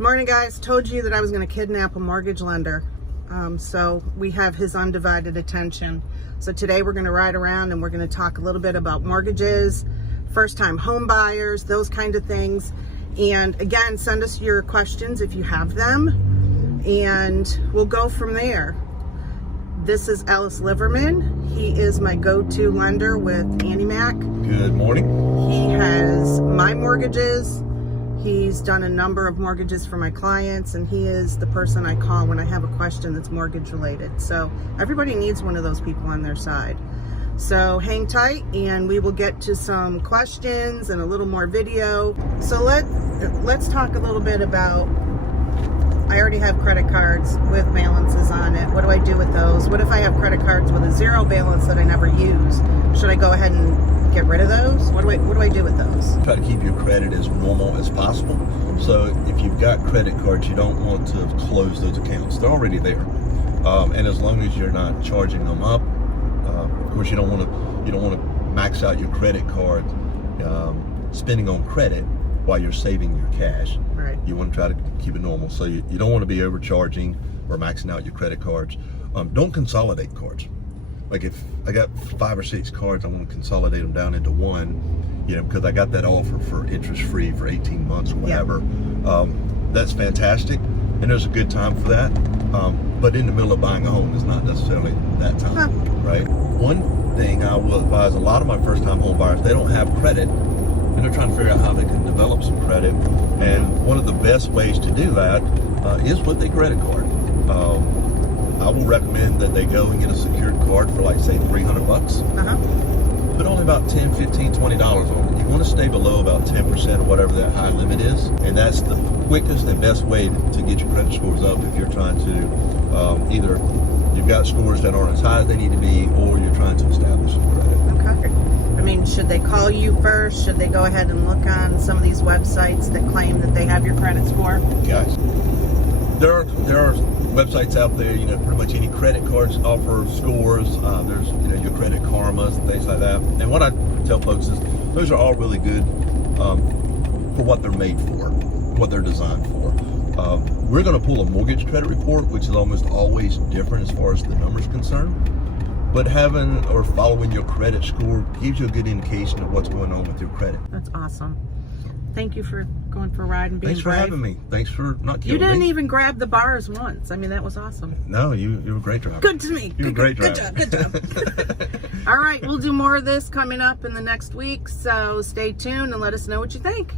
Morning, guys. Told you that I was going to kidnap a mortgage lender. So we have his undivided attention. So today we're going to ride around and we're going to talk a little bit about mortgages, first-time home buyers, those kind of things. And again, send us your questions if you have them, and we'll go from there. This is Ellis Liverman. He is my go-to lender with Annie Mac. Good morning. He has my mortgages. He's done a number of mortgages for my clients, and he is the person I call when I have a question that's mortgage related. So everybody needs one of those people on their side. So hang tight and we will get to some questions and a little more video. So let's talk a little bit about, I already have credit cards with balances on it. What do I do with those? What if I have credit cards with a zero balance that I never use? Should I go ahead and get rid of those? What do I do with those? Try to keep your credit as normal as possible. So if you've got credit cards, you don't want to close those accounts. They're already there. And as long as you're not charging them up, of course you don't want to max out your credit card spending on credit while you're saving your cash. Right. You want to try to keep it normal. So you don't want to be overcharging or maxing out your credit cards. Don't consolidate cards. Like if I got 5 or 6 cards, I want to consolidate them down into one, because I got that offer for interest-free for 18 months or whatever. Yeah. That's fantastic, and there's a good time for that. But in the middle of buying a home is not necessarily that time, right? One thing I will advise a lot of my first-time home buyers, they don't have credit, and they're trying to figure out how they can develop some credit. And one of the best ways to do that is with a credit card. I will recommend that they go and get a secured card for, like, say, $300. Put only about $10, $15, $20 on it. You want to stay below about 10% of whatever that high limit is, and that's the quickest and best way to get your credit scores up if you're trying to either you've got scores that aren't as high as they need to be, or you're trying to establish some credit. Okay. I mean, should they call you first? Should they go ahead and look on some of these websites that claim that they have your credit score? Guys, there are websites out there, pretty much any credit cards offer scores. There's, your Credit Karmas and things like that. And what I tell folks is those are all really good for what they're made for, what they're designed for. We're going to pull a mortgage credit report, which is almost always different as far as the numbers concerned. But having or following your credit score gives you a good indication of what's going on with your credit. That's awesome. Thank you for going for a ride and being Thanks for brave. having me. Thanks for not killing me. You didn't even grab the bars once. I mean, that was awesome. No, you were a great driver. Good to me. You're a great driver. Good job. All right, we'll do more of this coming up in the next week. So stay tuned and let us know what you think.